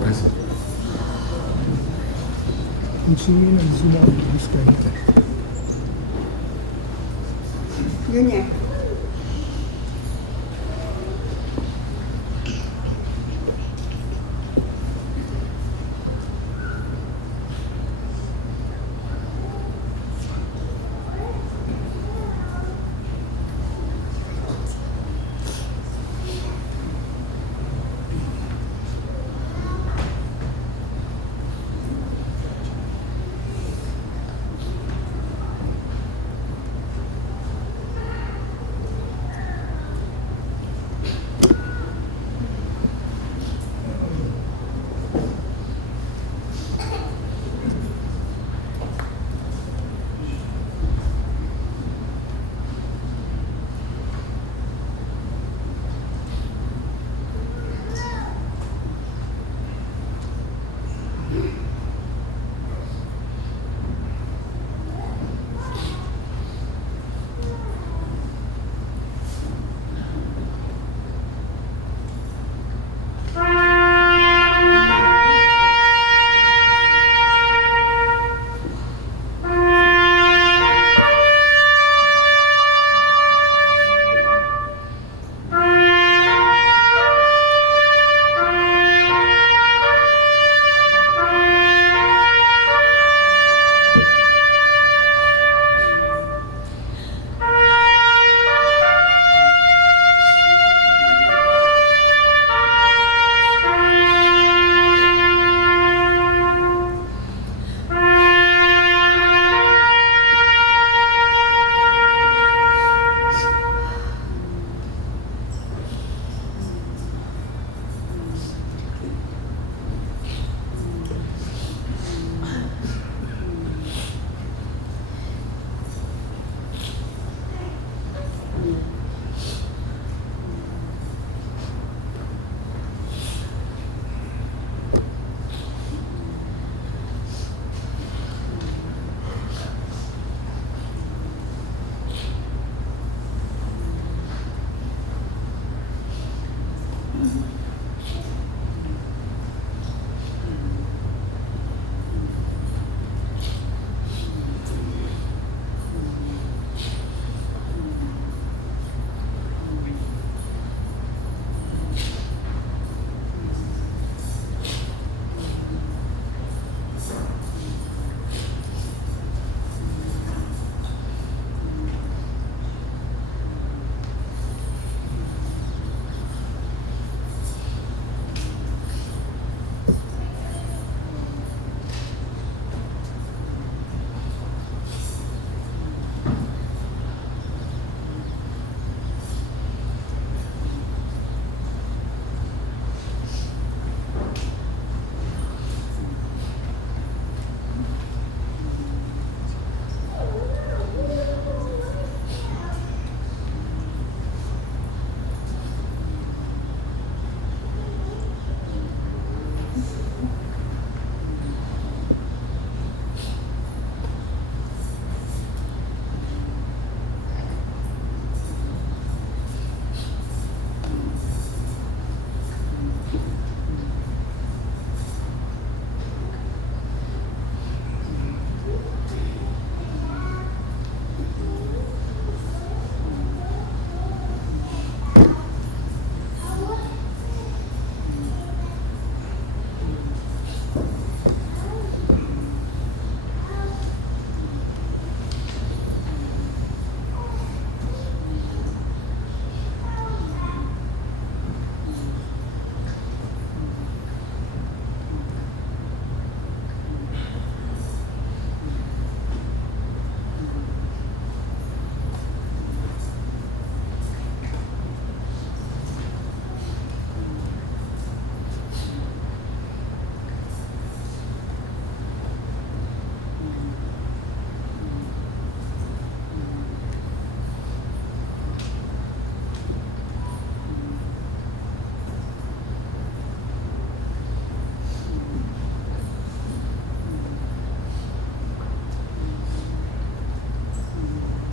Present. And zoom in and zoom out this guy here. Your neck.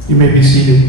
You may be seated.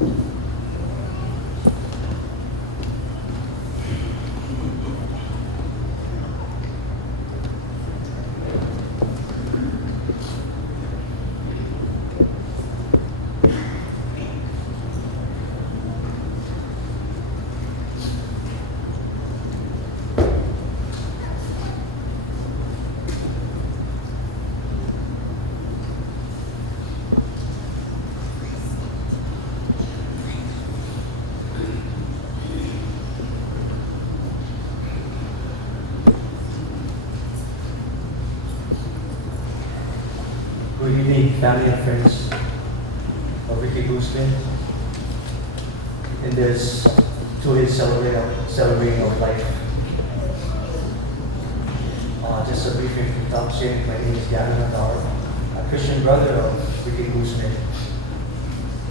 Good evening, family and friends of Ricky Gusman. In this two-day celebrating of life. Just a brief introduction. My name is Adaro, a Christian brother of Ricky Gusman.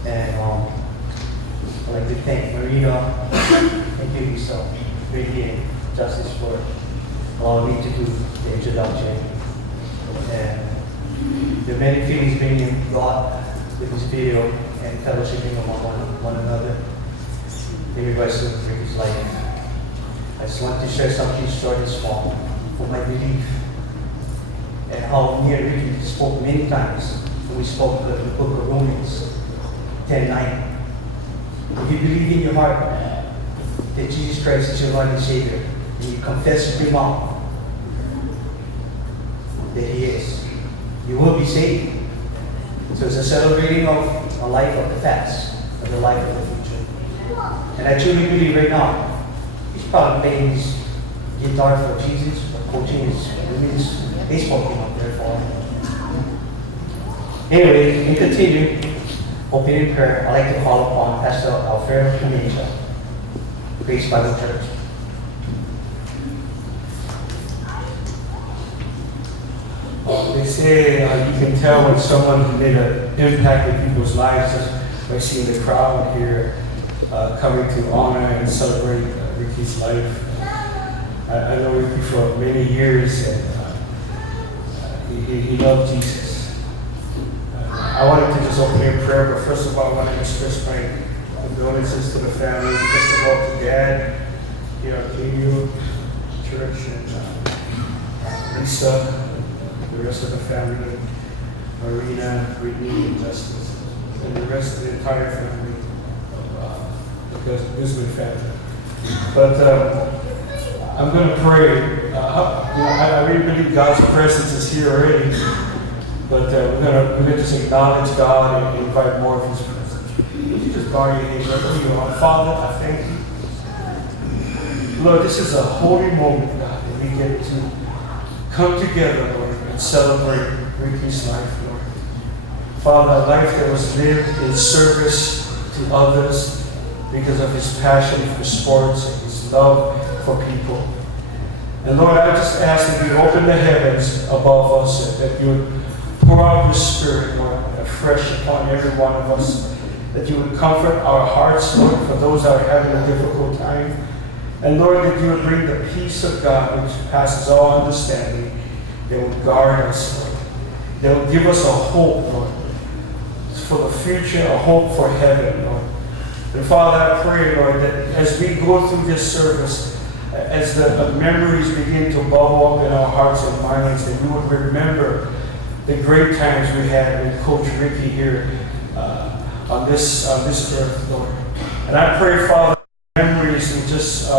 And I'd like to thank Marina and Gill for bringing justice for allowing me to do the introduction. And there are many feelings being brought with this video and fellowshipping among one another in regards to Ricky's life. I just want to share something short and small for my belief and how me and Ricky spoke many times when we spoke the book of Romans 10:9. If you believe in your heart that Jesus Christ is your Lord and Savior, and you confess with your mouth that He is, you will be saved. So it's a celebrating of a life of the past, of the life of the future. And I truly believe right now, he's probably playing his guitar for Jesus, or coaching his women's baseball team up there for him. Anyway, we continue. Opening prayer, I'd like to call upon Pastor Alfredo Canencia, Grace Bible Church. They say you can tell when someone made an impact in people's lives just by seeing the crowd here coming to honor and celebrate Ricky's life. I know Ricky for many years, and he loved Jesus. I wanted to just open in prayer, but first of all, I want to express my condolences to the family. First of all, to Dad, here at Kaleo Church, and Lisa, the rest of the family, Marina, Brittany, and Justice, and the rest of the entire family of the Gusman family. But I'm going to pray. I really believe God's presence is here already, but we're going to just acknowledge God and invite more of His presence. Would you just bow your head wherever you are? Father, I thank you. Lord, this is a holy moment, God, that we get to come together, Lord, and celebrate Ricky's life, Lord. Father, a life that was lived in service to others because of his passion for sports and his love for people. And Lord, I just ask that you open the heavens above us, that you would pour out your Spirit, Lord, afresh upon every one of us, that you would comfort our hearts, Lord, for those that are having a difficult time. And Lord, that you would bring the peace of God, which passes all understanding, that would guard us, Lord. That would give us a hope, Lord, for the future, a hope for heaven, Lord. And Father, I pray, Lord, that as we go through this service, as the memories begin to bubble up in our hearts and minds, that we would remember the great times we had with Coach Ricky here on this earth, Lord. And I pray, Father, memories will just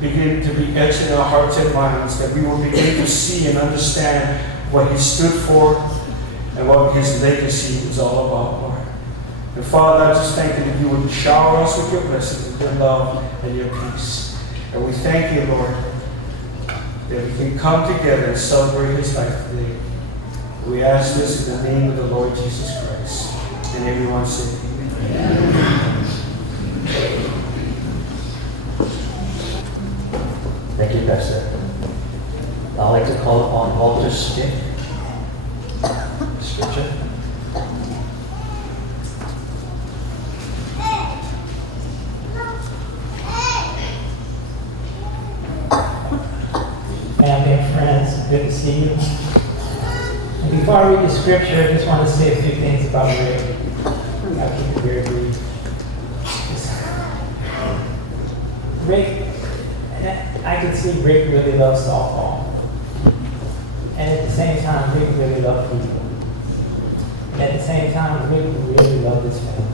begin to be etched in our hearts and minds, that we will begin to see and understand what he stood for and what his legacy was all about, Lord. And Father, I just thank you that you would shower us with your blessings, with your love and your peace. And we thank you, Lord, that we can come together and celebrate his life today. We ask this in the name of the Lord Jesus Christ. And everyone say, amen. Thank you, Pastor. I'd like to call upon Walter Stick. Scripture. Family and friends, good to see you. And before I read the scripture, I just want to say a few things about Rick. I'll keep it very brief. Rick, and I could see Rick really loves softball. And at the same time, Rick really loved people. And at the same time, Rick really loved his family.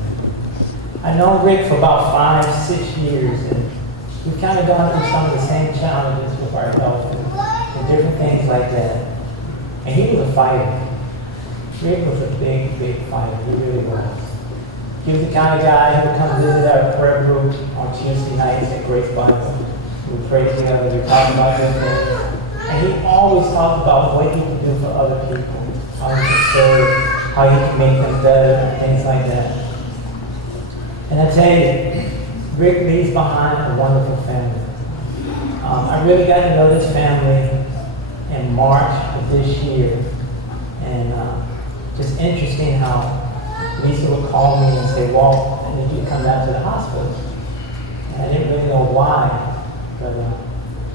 I've known Rick for about 5-6 years, and we've kind of gone through some of the same challenges with our health and different things like that. And he was a fighter. Rick was a big, big fighter. He really was. He was the kind of guy who would come visit our prayer group on Tuesday nights at Grace Bible. We would pray together, we talk about good things. And he always talked about what he could do for other people, how he could serve, how he could make them better, things like that. And I tell you, Rick leaves behind a wonderful family. I really got to know this family in March of this year. And just interesting how Lisa would call me and say, well, I need you to come down to the hospital. And I didn't really know why, but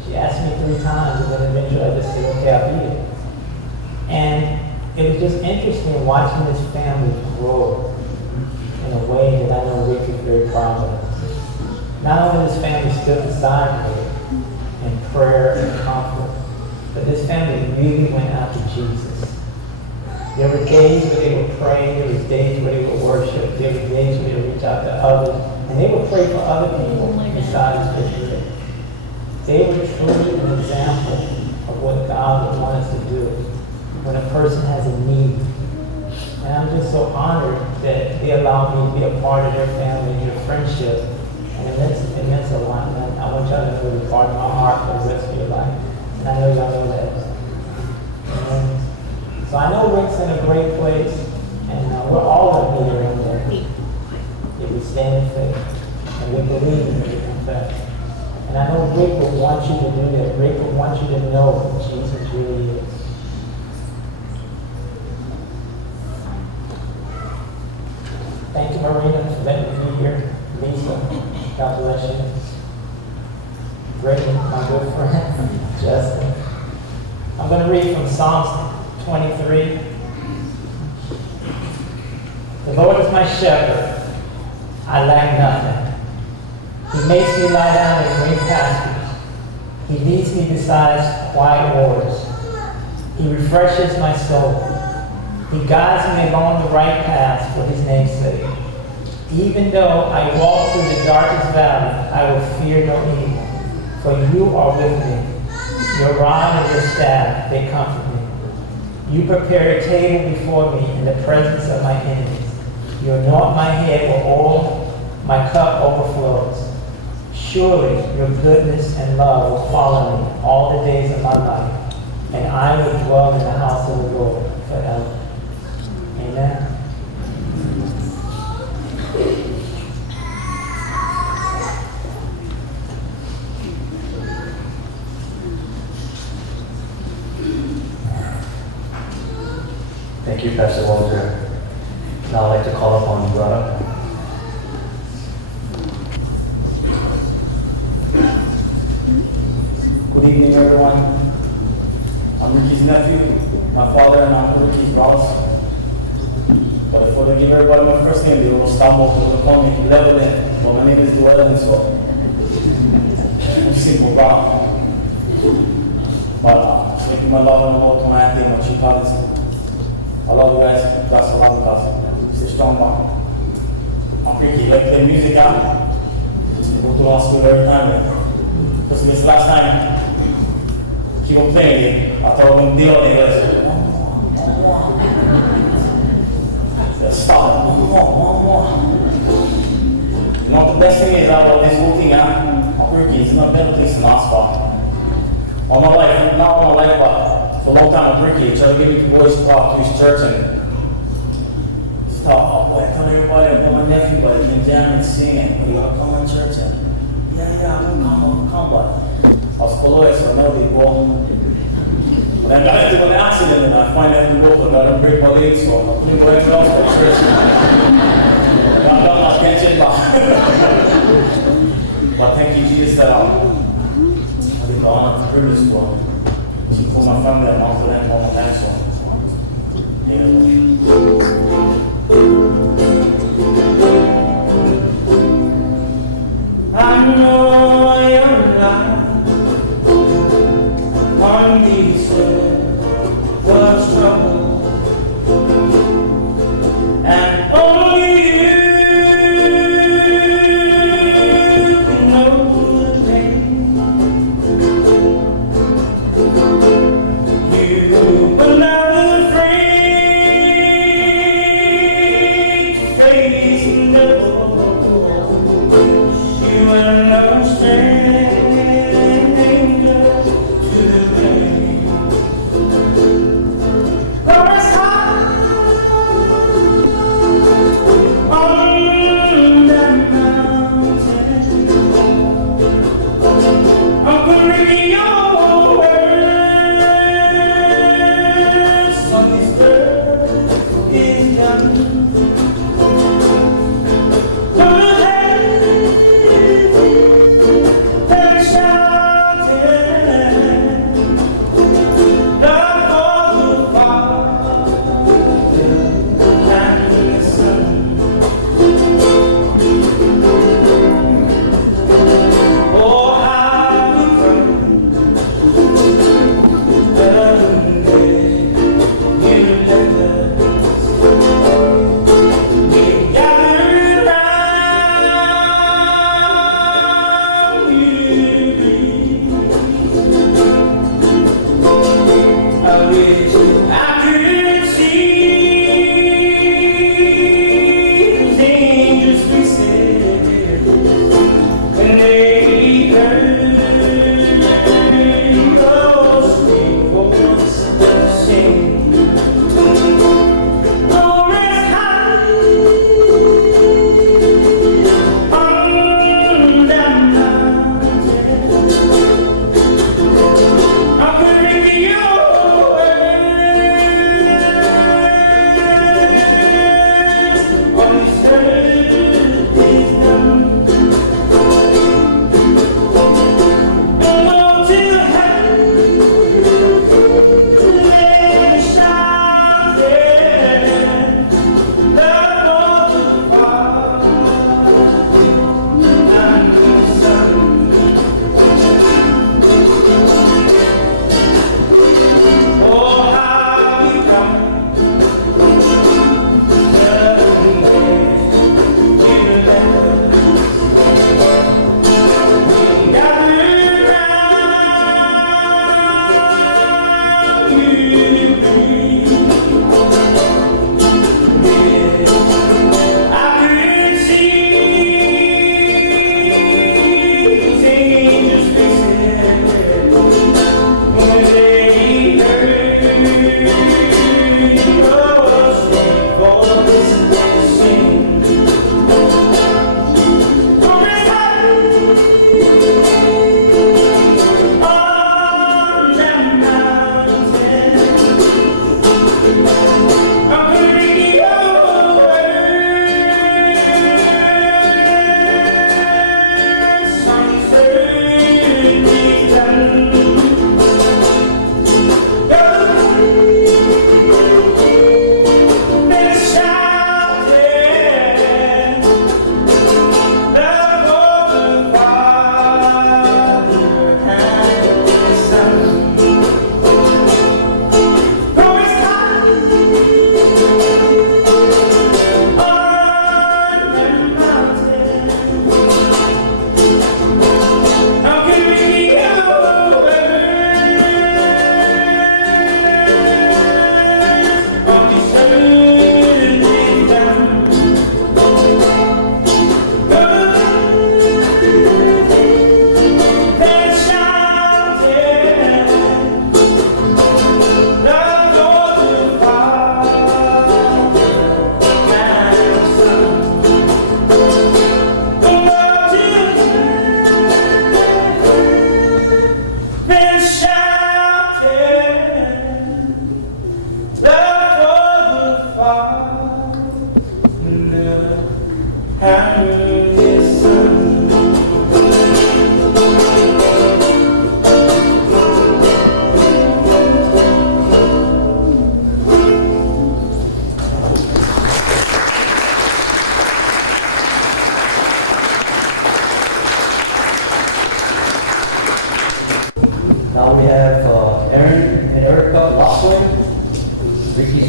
she asked me 3 times, and then eventually I just said, okay, I'll be it. And it was just interesting watching this family grow in a way that I know Rick is very proud of. Not only this family stood beside me in prayer and comfort, but this family really went after Jesus. There were days where they would pray, there was days where they would worship, there were days where they would reach out to others, and they would pray for other people besides Rick. They were truly an example of what God would want us to do when a person has a need. And I'm just so honored that they allowed me to be a part of their family and their friendship. And it meant a lot. And I want y'all to know it's part of my heart for the rest of your life. And I know y'all know that. And so I know Rick's in a great place, and we're all going to be there one day. If we stand in faith, and we believe in it, we confess. And I know Rick would want you to do that. Rick would want you to know who Jesus really is. Thank you, Marina, for letting me be here. Lisa, God bless you. Brittany, my good friend. Justin. I'm going to read from Psalms 23. The Lord is my shepherd. I lack nothing. He makes me lie down in green pastures. He leads me beside quiet waters. He refreshes my soul. He guides me along the right path for his name's sake. Even though I walk through the darkest valley, I will fear no evil. For you are with me. Your rod and your staff, they comfort me. You prepare a table before me in the presence of my enemies. You anoint my head with oil, my cup overflows. Surely your goodness and love will follow me all the days of my life, and I will dwell in the house of the Lord forever. Amen. Thank you, Pastor Walter. Now I'd like to call upon Braddah. Good evening, everyone. I'm Ricky's nephew, my father, and I'm Ricky's boss. But if I give everybody my first name, they will stop off. They will call me Levelen. But my name is Dela, so I'm simple, Brown. But if my love and love to my auntie, my chief policy. I love you guys. That's a lot of us. Stay strong, man. I'm Ricky. Like play music, huh? Go to law school every time. Because this last time, keep on playing it. I thought I was going to deal with it. Stop. One more. You know what the best thing is about this whole thing, huh? Ricky, it's not a better place than Oscar. All my life, not all my life, but for a long time, I'm Ricky. He tried to give me the boys to talk to his church and just talk. Oh, boy, I told everybody about my nephew, but he can jam and sing and you gotta come to church and yeah, I'm gonna come, but I was Kaleo, so I know they go. But then I got into an accident and I finally woke up, I got to break my leg, so I couldn't go anywhere else but church. I got my attention back. But thank you, Jesus, that I think the honor and privilege for my family and mom for them all my life, so I know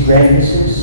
Ricky's grandnieces.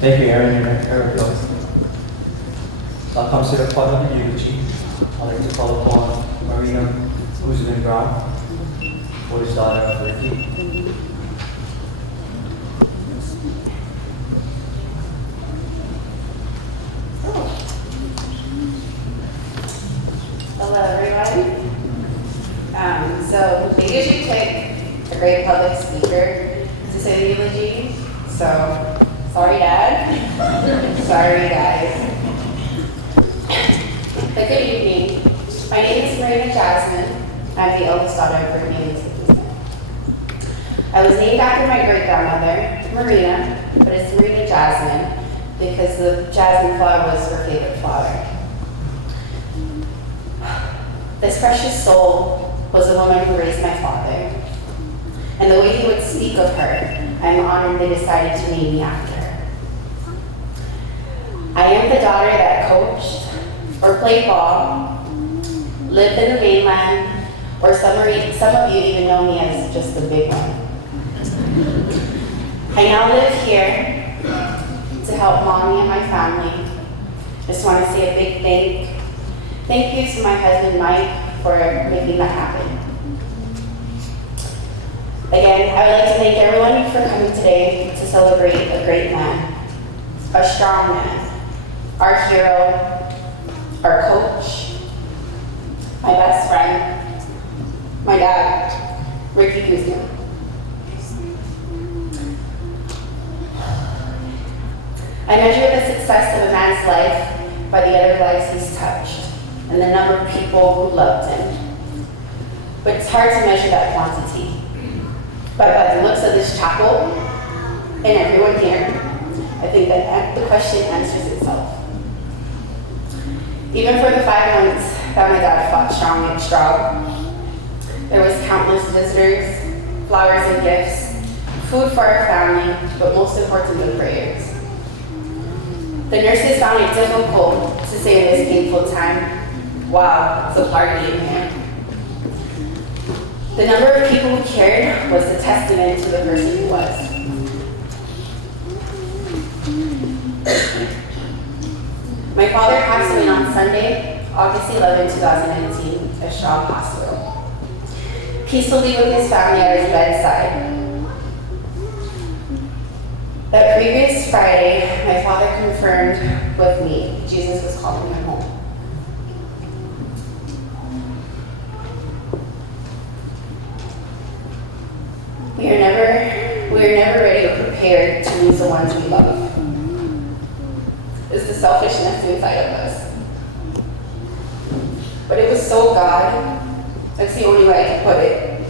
Thank you, Erin and Eric. I'll consider part of the eulogy. I'd like to call upon Marina Gusman-Brown for his daughter, Ricky. Hello, everybody. So they usually take a great public speaker to say the eulogy. So Sorry, Dad. Sorry, guys. But good evening. My name is Marina Jasmine. I'm the eldest daughter of Brittany and Gusman. I was named after my great-grandmother, Marina, but it's Marina Jasmine because the jasmine flower was her favorite flower. This precious soul was the woman who raised my father. And the way he would speak of her, I'm honored they decided to name me after her. I am the daughter that coached or played ball, lived in the mainland, or some of you even know me as just the big one. I now live here to help Mommy and my family. Just want to say a big thank you to my husband Mike for making that happen. Again, I would like to thank everyone for coming today to celebrate a great man, a strong man, our hero, our coach, my best friend, my dad, Ricky Gusman. I measure the success of a man's life by the other lives he's touched and the number of people who loved him. But it's hard to measure that quantity. But by the looks of this chapel and everyone here, I think that the question answers itself. Even for the 5 months that my dad fought strong and strong, there was countless visitors, flowers and gifts, food for our family, but most importantly, prayers. The nurses found it difficult to say in this painful time, wow, it's a party in here. The number of people who cared was a testament to the person he was. My father passed away on Sunday, August 11, 2019, at Shaw Hospital. Peacefully with his family at his bedside. That previous Friday, my father confirmed with me Jesus was calling him home. We are never ready or prepared to lose the ones we love. It's the selfishness inside of us. But it was so God. That's the only way I can put it.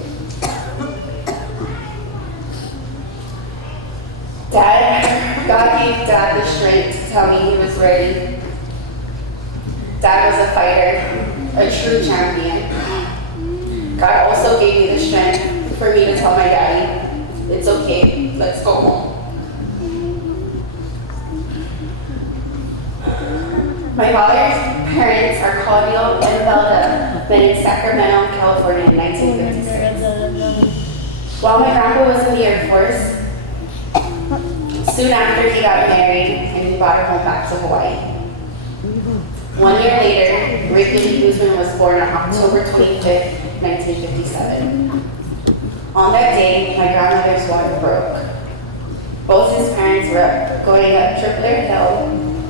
God gave Dad the strength to tell me he was ready. Dad was a fighter, a true champion. God also gave me the strength for me to tell my daddy, it's okay, let's go home. My father's parents are Kaleo and Braddah, met in Sacramento, California in 1956. While my grandpa was in the Air Force, soon after he got married and he brought her home back to Hawaii. 1 year later, Ricky Gusman was born on October 25th, 1957. On that day, my grandmother's water broke. Both his parents were going up Tripler Hill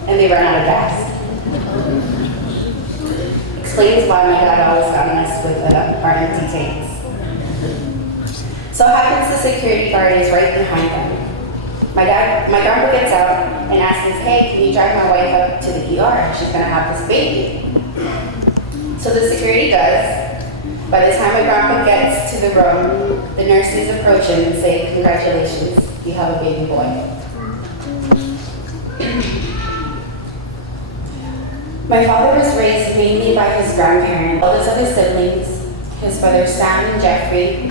and they ran out of gas. Explains why my dad always got us with our empty tanks. So happens the security guard is right behind them. My grandpa gets out and asks us, hey, can you drive my wife up to the ER? She's gonna have this baby. So the security does. By the time my grandpa gets to the room, the nurses approach him and say, congratulations, you have a baby boy. My father was raised mainly by his grandparents, eldest of his siblings, his brothers Sam and Jeffrey,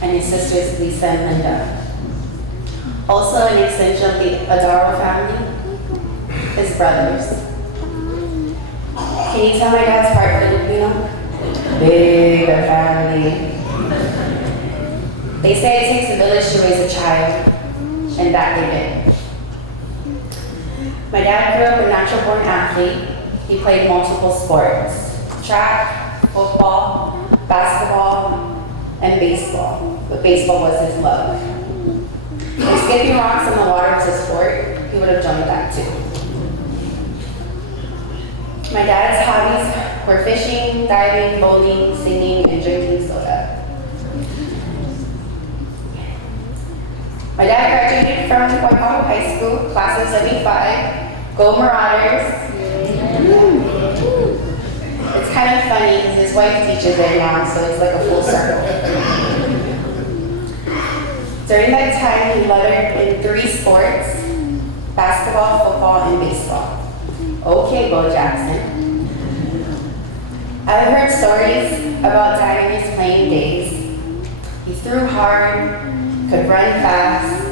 and his sisters Lisa and Linda. Also an extension of the Adaro family, his brothers. Can you tell my dad's part Filipino? Big family. They say it takes a village to raise a child, and that they did. My dad grew up a natural-born athlete. He played multiple sports: track, football, basketball, and baseball. But baseball was his love. If skipping rocks in the water was a sport, he would have joined that too. My dad's hobbies were fishing, diving, bowling, singing, and drinking soda. My dad graduated from Waikato High School, class of 75. Go Marauders. It's kind of funny because his wife teaches there now, so it's like a full circle. During that time, he lettered in 3 sports: basketball, football, and baseball. Okay, Bo Jackson. I've heard stories about Dad in his playing days. He threw hard, could run fast.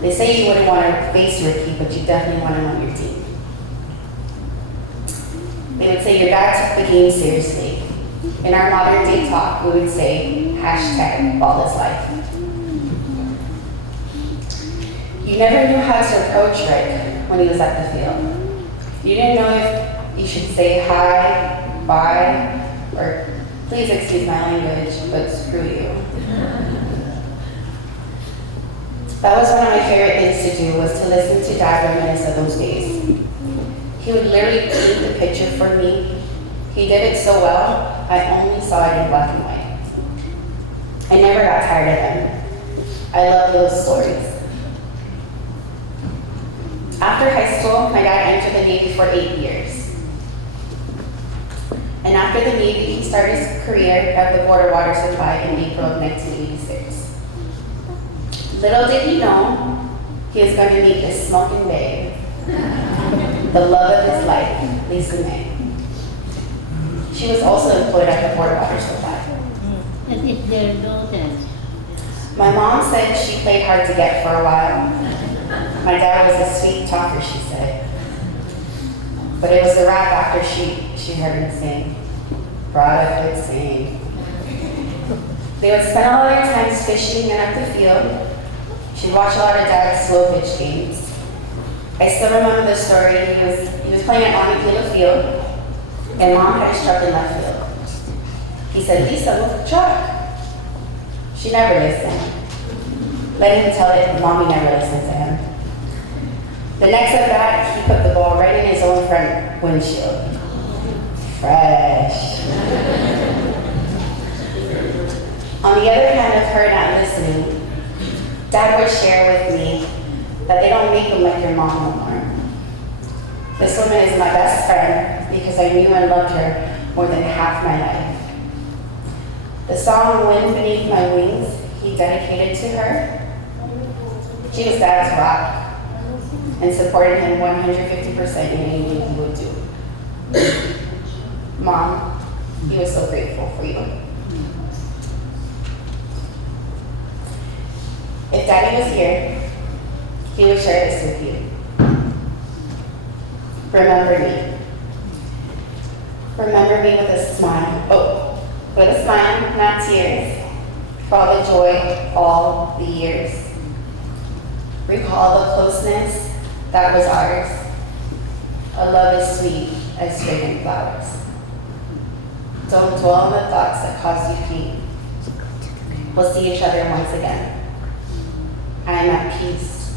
They say you wouldn't want to face Ricky, but you definitely want him on your team. They would say your dad took the game seriously. In our modern day talk, we would say, #ball is life. You never knew how to approach Rick when he was at the field. You didn't know if you should say hi, bye, or please excuse my language, but screw you. That was one of my favorite things to do, was to listen to Dad reminisce of those days. He would literally paint the picture for me. He did it so well, I only saw it in black and white. I never got tired of them. I love those stories. After high school, my dad entered the Navy for 8 years. And after the Navy, he started his career at the Border Water Supply in April of 1986. Little did he know, he was going to meet this smoking babe, the love of his life, Lisa May. She was also employed at the Border Water Supply. And it's their daughters. My mom said she played hard to get for a while. My dad was a sweet talker, she said. But it was a wrap after she heard him sing. Braddah could sing. They would spend all their time fishing and at the field. She'd watch a lot of Dad's slow pitch games. I still remember the story. He was playing at Montequila Field, and Mom had his truck in left field. He said, "Lisa, move the truck." She never listened. Let him tell it, Mommy never listened to him. The next at bat, he put the ball right in his own front windshield. Fresh. On the other hand of her not listening, Dad would share with me that they don't make them like your mom no more. This woman is my best friend because I knew and loved her more than half my life. The song Wind Beneath My Wings he dedicated to her. She was Dad's rock and supported him 150% in anything he would do. Mom, he was so grateful for you. If Daddy was here, he would share this with you. Remember me. Remember me with a smile. Oh, with a smile, not tears. For all the joy, all the years. Recall the closeness that was ours. A love as sweet as fragrant flowers. Don't dwell on the thoughts that cause you pain. We'll see each other once again. I am at peace.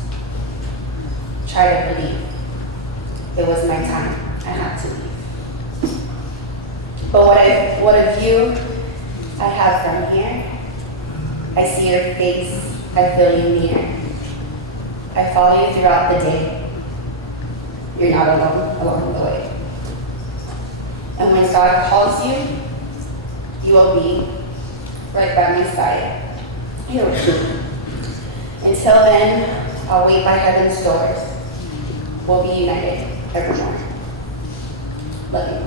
Try to believe. It was my time. I had to leave. But what a view I have from here. I see your face. I feel you near. I follow you throughout the day. You're not alone along the way. And when God calls you, you will be right by my side. Until then, I'll wait by heaven's doors. We'll be united evermore. Love you.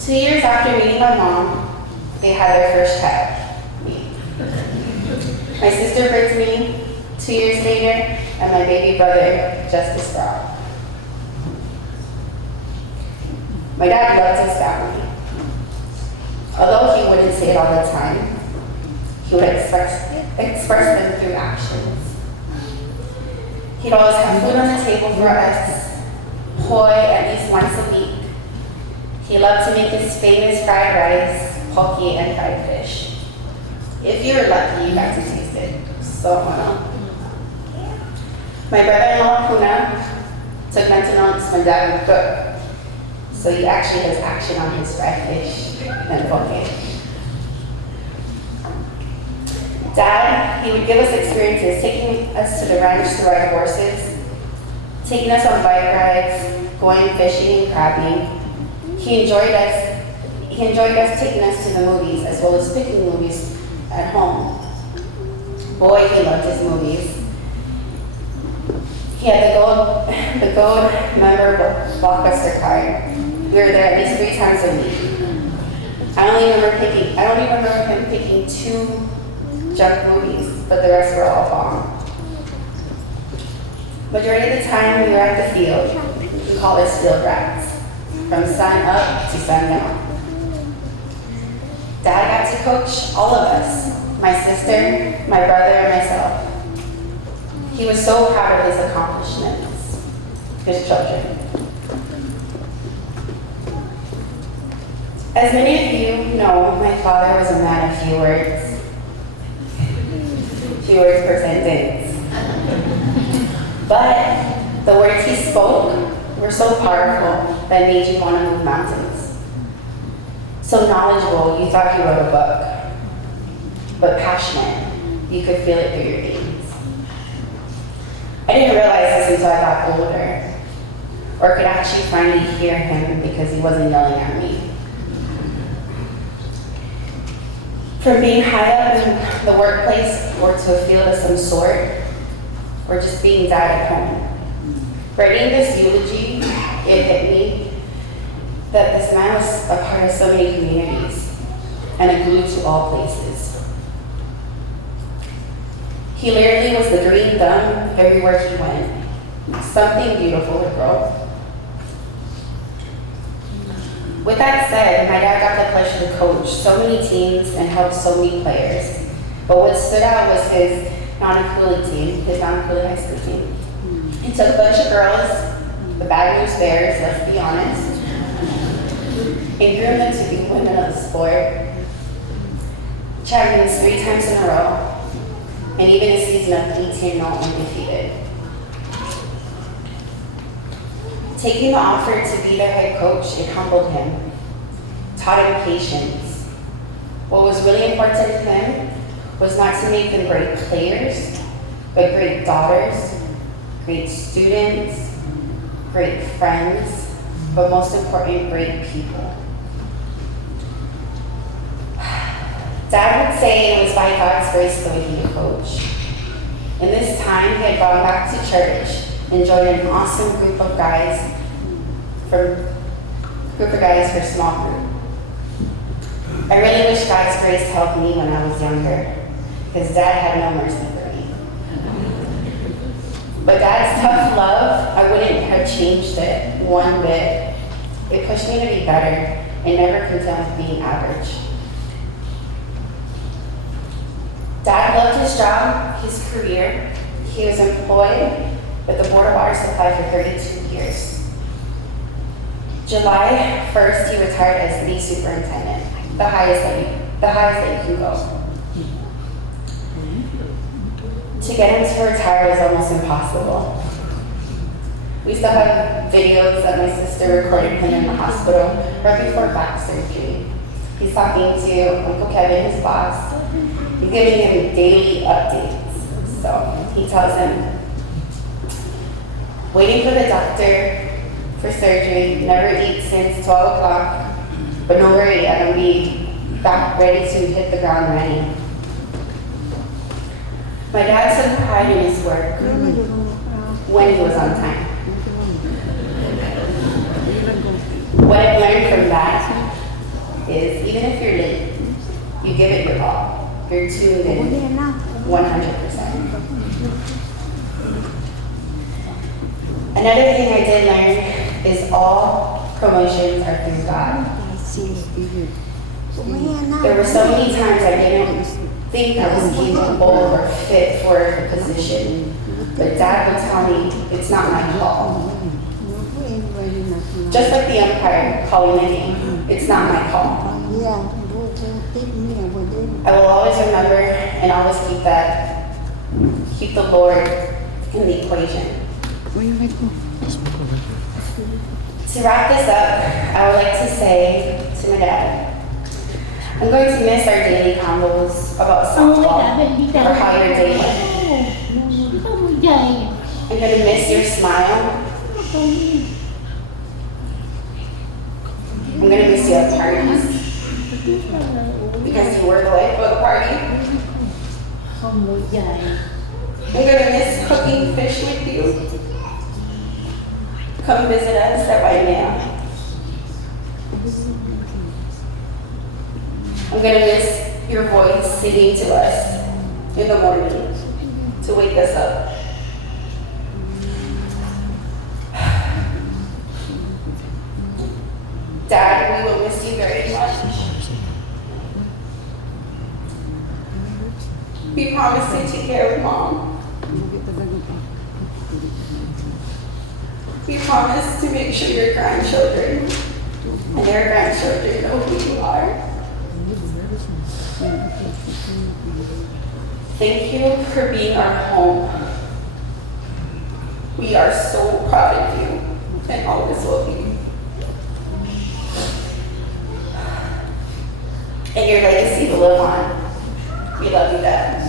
2 years after meeting my mom, they had their first child, me. My sister Brittany, 2 years later, and my baby brother, Justice Brown. My dad loved his family. Although he wouldn't say it all the time, he would express them through actions. He'd always have food on the table for us, poi at least once a week. He loved to make his famous fried rice, poke, and fried fish. If you were lucky, you got to taste it. So my brother-in-law, Puna, took mental notes when Dad would cook. So he actually has action on his fried fish and poke. Dad, he would give us experiences, taking us to the ranch to ride horses, taking us on bike rides, going fishing and crabbing. He enjoyed us taking us to the movies as well as picking movies at home. Boy, he loved his movies. He had the gold member blockbuster card. We were there at least 3 times a week. I don't even remember him picking 2 junk movies, but the rest were all bomb. Majority of the time we were at the field. We call us field rats, from sun up to sun down. Dad got to coach all of us, my sister, my brother, and myself. He was so proud of his accomplishments, his children. As many of you know, my father was a man of few words. Few words per sentence. But the words he spoke were so powerful that made you want to move mountains. So knowledgeable, you thought he wrote a book. But passionate, you could feel it through your veins. I didn't realize this until I got older, or could actually finally hear him because he wasn't yelling at me. From being high up in the workplace or to a field of some sort, or just being dad at home. Writing this eulogy, it hit me that this man was a part of so many communities and a glue to all places. He literally was the green thumb everywhere he went. Something beautiful would grow. With that said, my dad got the pleasure to coach so many teams and help so many players. But what stood out was his non-Akuli team, his non-Akuli high school team. He took a bunch of girls, the Bad News Bears, let's be honest, and groomed them to be women of the sport. Champions 3 times in a row, and even a season of 18-0 undefeated. Taking the offer to be their head coach, it humbled him, taught him patience. What was really important to him was not to make them great players, but great daughters, great students, great friends, but most important, great people. Dad would say it was by God's grace the way he would coach. In this time, he had gone back to church and joined an awesome group of guys for small group. I really wish God's grace helped me when I was younger, because Dad had no mercy for me. But Dad's tough love, I wouldn't have changed it one bit. It pushed me to be better and never content with being average. Dad loved his job, his career. He was employed with the Board of Water Supply for 32 years. July 1st, he retired as the superintendent, the highest that you can go. To get him to retire was almost impossible. We still have videos that my sister recorded him in the hospital right before back surgery. He's talking to Uncle Kevin, his boss. He's giving him daily updates. So he tells him, waiting for the doctor for surgery, never eat since 12 o'clock, but no worry, I'm gonna be back ready to hit the ground running. My dad took pride in his work when he was on time. What I've learned from that is even if you're late, you give it your all. You're tuned in 100%. Another thing I did learn is all promotions are through God. There were so many times I didn't think I was capable or fit for the position, but Dad would tell me it's not my call. Just like the umpire calling a game, it's not my call. I will always remember and always keep the Lord in the equation. To wrap this up, I would like to say to my dad, I'm going to miss our daily combos about softball or how your day went. I'm going to miss your smile. I'm going to miss you at parties because you were the life of the party. I'm going to miss cooking fish with you. Come visit us at Marina. I'm going to miss your voice singing to us in the morning to wake us up. Dad, we will miss you very much. We promise to take care of Mom. We promise to make sure your grandchildren and their grandchildren know who you are. Thank you for being our home. We are so proud of you and always will be. And your legacy will live on. We love you, Dad.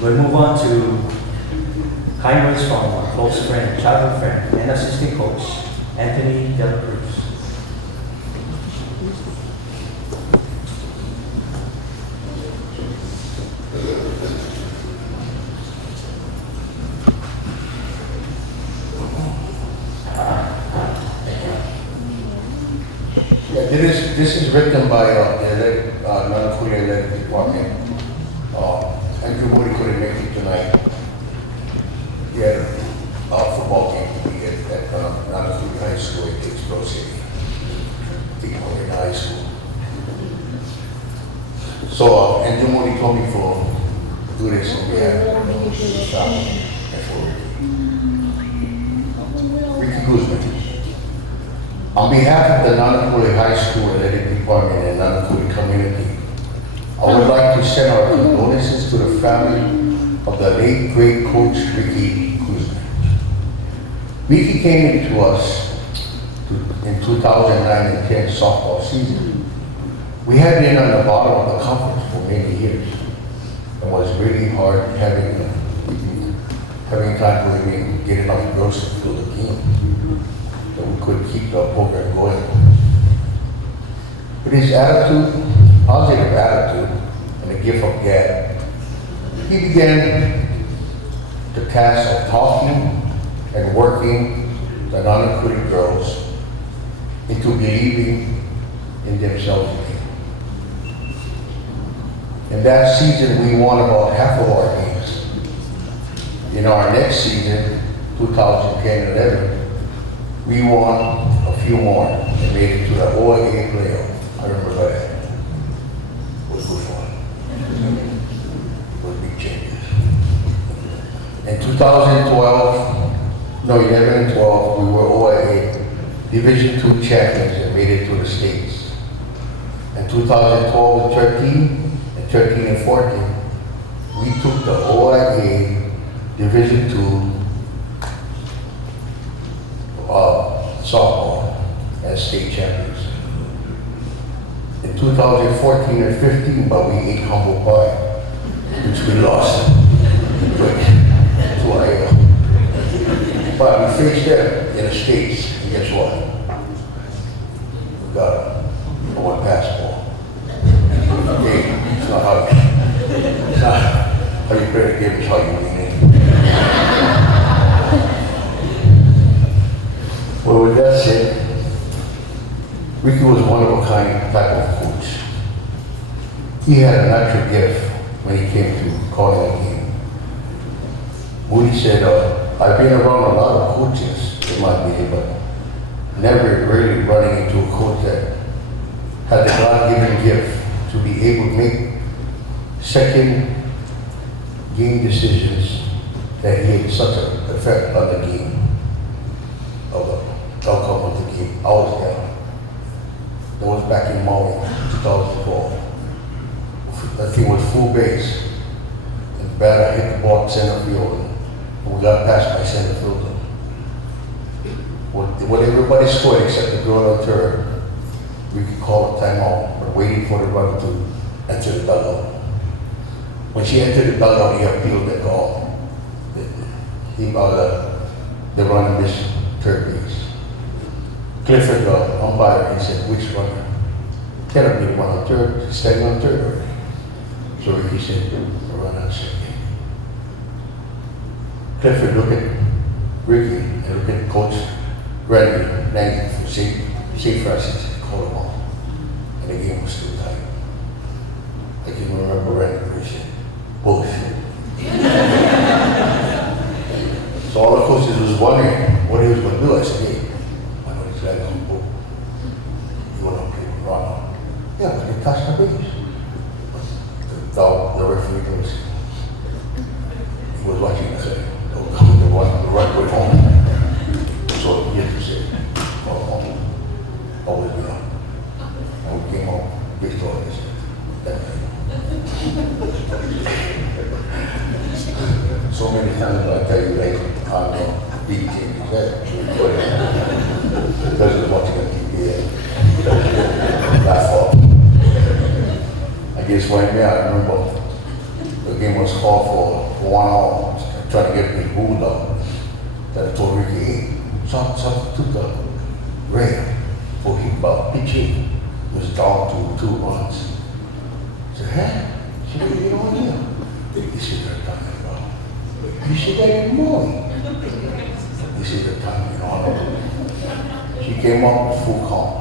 We'll move on to kind words from our close friend, childhood friend, and assistant coach, Anthony Dela Cruz. This is written by the non-affiliated athletic department. Andrew Moody couldn't make it tonight. He had a football game to be at non-affiliated high school at Explore City. In high school. So Andrew Moody told me to do this on behalf of Ricky Gusman. On behalf of the non-affiliated high school athletic department and non-affiliated community, I would like to send our condolences to the family of the late great coach Ricky Gusman. Ricky came into us in 2009 and 10 softball season. We had been on the bottom of the conference for many years. It was really hard having time for him getting off the gross to fill the game. So we could keep the program going. With his attitude, positive attitude, and the gift of gab, he began the task of talking and working the non-included girls into believing in themselves again. In that season, we won about half of our games. In our next season, 2010-11, we won a few more and made it to the OIA playoff. I remember that. It was good fun. It was big changes. In 11 and 12, we were OIA Division II champions and made it to the States. In 2012 and 13 and 14, we took the OIA Division II softball as state champions. In 2014 and 15, but we ate humble pie, which we lost to Iowa. But we faced them in the States, and guess what? We got a one passport. Okay, it's not how you play the game, it's how you win it. Well, with that said, Ricky was one of a kind type of coach. He had a natural gift when he came to calling a game. Moody said, I've been around a lot of coaches in my day, but never really running into a coach that had the God-given gift to be able to make second game decisions that he had such an effect on the game, of the outcome of the game. I was there. That was back in Maui, 2012. I think it was full base. And Braddah hit the ball in center field, and we got past my center fielder. When everybody scored except the girl on third, we could call a timeout, but waiting for the runner to enter the dugout. When she entered the dugout, he appealed the call. The runner missed third base. Clifford, the umpire, he said, which runner? Cannot be the one on third, standing on third already. So Ricky said, the runner on second. Clifford looked at Ricky and looked at Coach Randy Langley for safe Francis, called him off. And the game was still tight. I can remember Randy said, bullshit. So all the coaches was wondering what he was going to do. I said, hey, I know this guy's on the boat. You want to play with Ronald? Yeah, but they touched the base. The referee was, he was watching the thing. The right way home. So he had to say, home. Always be on. And we came home, victorious that night. So many times I tell you, like, on the big team, because of watching on TV, laugh off. I guess when I remember the game was called for 1 hour, trying to get me ruled up. That I told Ricky, hey, substitute the rain for him about pitching. He was down to 2 runs. I said, huh? She said, you know what here? This is the time about. You said that in the morning. This is the time, you know. She came up with full count.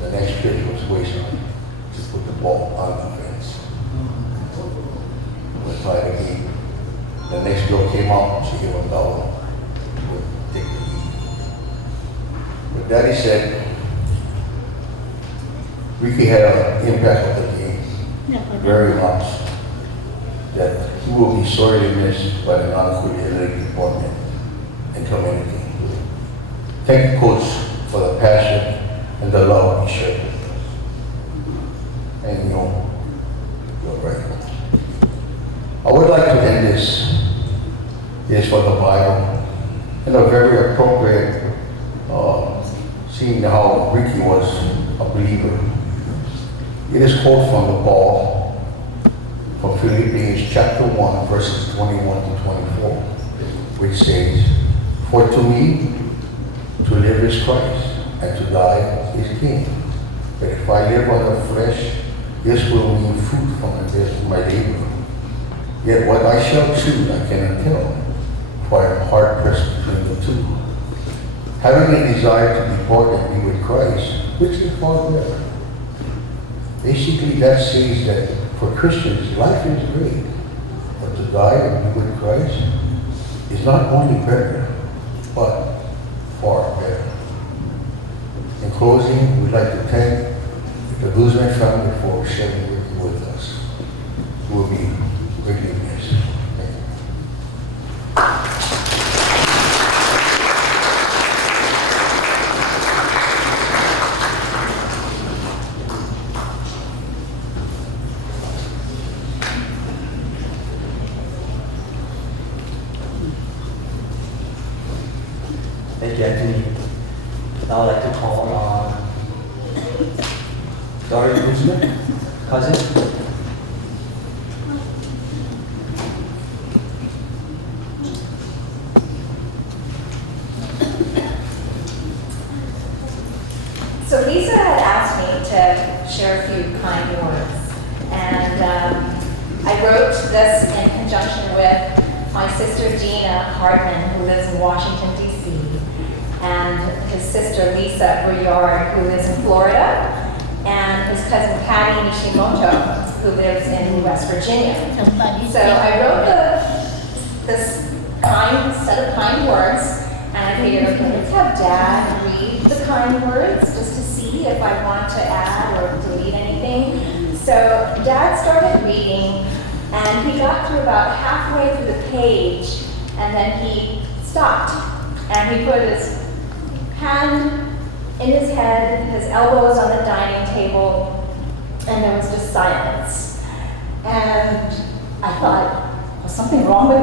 The next pitch was waistline to put the ball on the fence. We tried again. The next girl came out, she gave him down. We'll take the lead. But Daddy said, Ricky had an impact on the game very much. That he will be sorely missed by the non-affiliated department and community. Thank you, Coach, for the passion and the love you shared with us. And you know, you're right. I would like to end this for the Bible, and a very appropriate, seeing how Ricky was a believer. It is quote from the Paul, from Philippians chapter 1, verses 21 to 24, which says, for to me, to live is Christ, and to die is gain. But if I live on the flesh, this will mean fruit from my labor. Yet what I shall choose I cannot tell, for I am hard pressed between the two. Having a desire to depart and be with Christ, which is far better. Basically, that says that for Christians, life is great, but to die and be with Christ is not only better, but far better. In closing, we'd like to thank the Gusman family for sharing with us. We'll be greatly missed. Thank you. Thank you, Anthony. Now I'd like to call on Dori Gusman, cousin. So Lisa had asked me to share a few kind words, and I wrote this in conjunction with my sister Gina Hardman, who lives in Washington, D.C., and his sister Lisa Brouillard, who lives in Florida, and his cousin Patty Nishimoto, who lives in West Virginia. So I wrote this set of kind words, and I figured, okay, let's have Dad read the kind words just to see if I want to add or delete anything. So Dad started reading, and he got through about halfway through the page, and then he stopped, and he put his hand in his head, his elbows on the dining table, and there was just silence. And I thought, something wrong with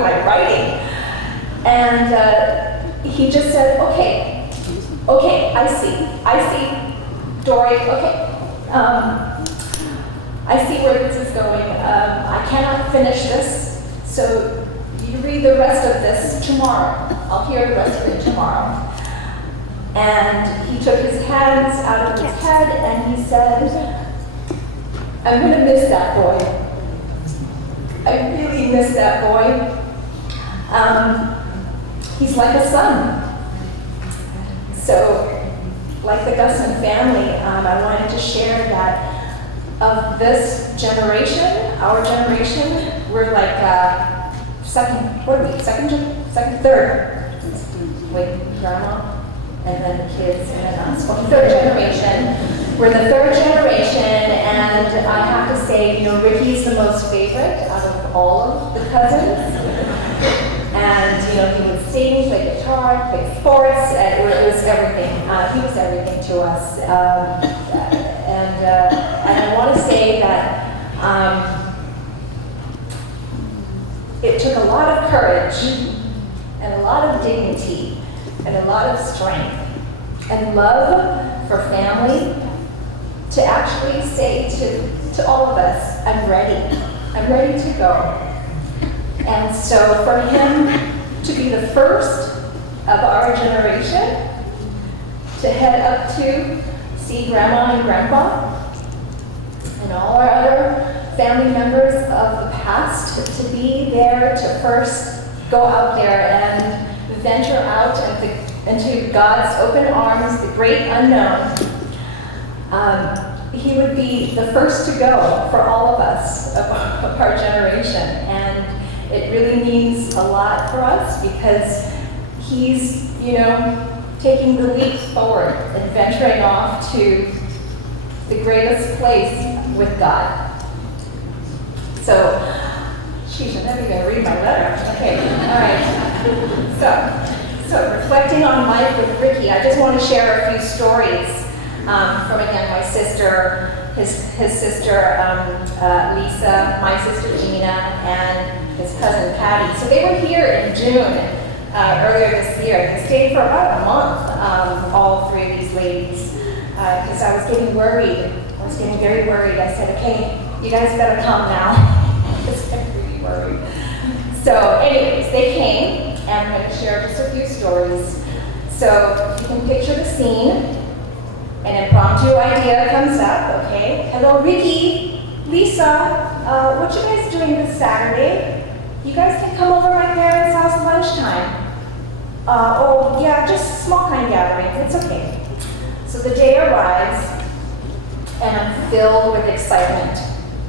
my writing. And he just said, okay, I see, Dori, okay. I see where this is going. I cannot finish this, so you read the rest of this tomorrow. I'll hear the rest of it tomorrow. And he took his hands out of his head and he said, I'm going to miss that boy. I really miss that boy. He's like a son. So, like the Gusman family, I wanted to share that of this generation, our generation, we're like third. Wait, grandma, and then the kids, and then us. Well, third generation. We're the third generation, and I have to say, Ricky's the most favorite out of all of the cousins. And, he would sing, play guitar, play sports, and it was everything. He was everything to us. And I want to say that it took a lot of courage and a lot of dignity and a lot of strength and love for family to actually say to all of us, I'm ready to go. And so for him to be the first of our generation to head up to see Grandma and Grandpa and all our other family members of the past, to be there to first go out there and venture out into God's open arms, the great unknown. He would be the first to go for all of us, of our generation. And it really means a lot for us because he's, taking the leap forward and venturing off to the greatest place with God. So, sheesh, I'm never going to read my letter. Okay, all right. So reflecting on life with Ricky, I just want to share a few stories from, again, my sister, his sister Lisa, my sister Gina, and his cousin Patty. So they were here in June. Earlier this year. They stayed for about a month, all three of these ladies, because I was getting worried. I was getting very worried. I said, okay, you guys better come now. I was really worried. So anyways, they came, and I'm going to share just a few stories. So you can picture the scene. An impromptu idea comes up, okay? Hello, Ricky, Lisa, what you guys doing this Saturday? You guys can come over to my parents' house at lunchtime. Oh, yeah, just small kind gatherings. It's okay. So the day arrives, and I'm filled with excitement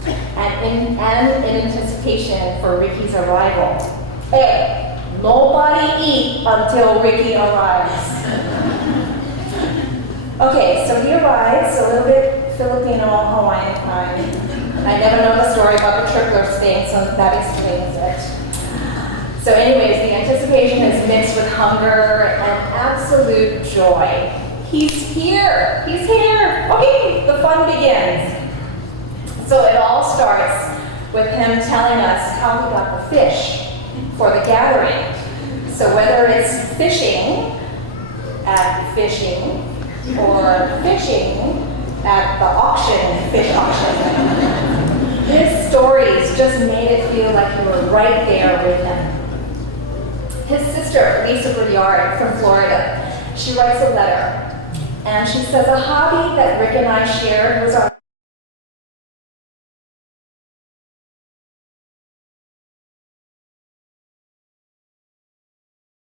and in anticipation for Ricky's arrival. Hey, nobody eat until Ricky arrives. Okay, so he arrives, a little bit Filipino Hawaiian time. I never know the story about the tripplers thing, so that explains it. So anyways, the anticipation is mixed with hunger and absolute joy. He's here! He's here! Okay, the fun begins. So it all starts with him telling us how he got the fish for the gathering. So whether it's fishing at fishing or fishing at the auction, fish auction, his stories just made it feel like you were right there with him. His sister, Lisa Braddah from Florida, she writes a letter, and she says, a hobby that Rick and I shared was our